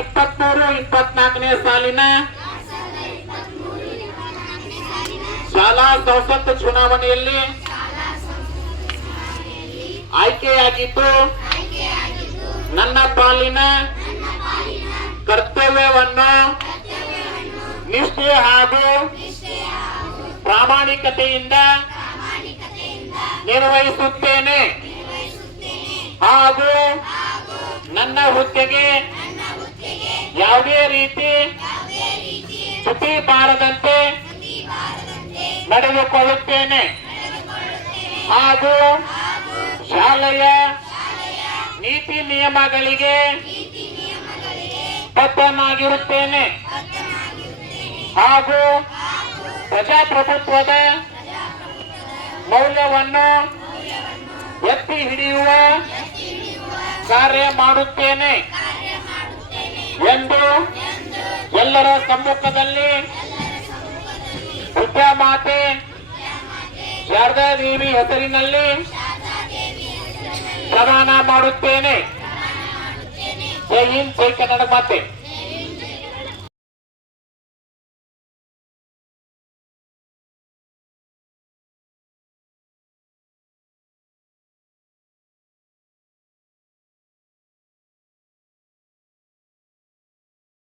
ಇಪ್ಪತ್ಮೂರು, ಇಪ್ಪತ್ನಾಲ್ಕನೇ ಸಾಲಿನ ಶಾಲಾ ಸಂಸತ್ ಚುನಾವಣೆಯಲ್ಲಿ ಆಯ್ಕೆಯಾಗಿದ್ದು ನನ್ನ ಪಾಲಿನ ಕರ್ತವ್ಯವನ್ನು ನಿಷ್ಠೆ ಹಾಗೂ ಪ್ರಾಮಾಣಿಕತೆಯಿಂದ ನಿರ್ವಹಿಸುತ್ತೇನೆ. ಹಾಗೂ ನನ್ನ ಹುದ್ದೆಗೆ ಯಾವುದೇ ರೀತಿ ಚ್ಯುತಿ ಬಾರದಂತೆ ನಡೆದುಕೊಳ್ಳುತ್ತೇನೆ. ಹಾಗೂ ಶಾಲೆಯ ನೀತಿ ನಿಯಮಗಳಿಗೆ ಬದ್ಧನಾಗಿರುತ್ತೇನೆ. ಹಾಗೂ ಪ್ರಜಾಪ್ರಭುತ್ವದ ಮೌಲ್ಯವನ್ನು ಎತ್ತಿ ಹಿಡಿಯುವ ಕಾರ್ಯ ಮಾಡುತ್ತೇನೆ. ಎಲ್ಲರ ಸಮ್ಮುಖದಲ್ಲಿ ವಿದ್ಯಾಮಾತೆ ಶಾರದಾ ದೇವಿ ಹೆಸರಿನಲ್ಲಿ ಪ್ರದಾನ ಮಾಡುತ್ತೇನೆ. ಜೈ ಹಿಂದ್ ಜೈ ಕನ್ನಡ ಮಾತೆ.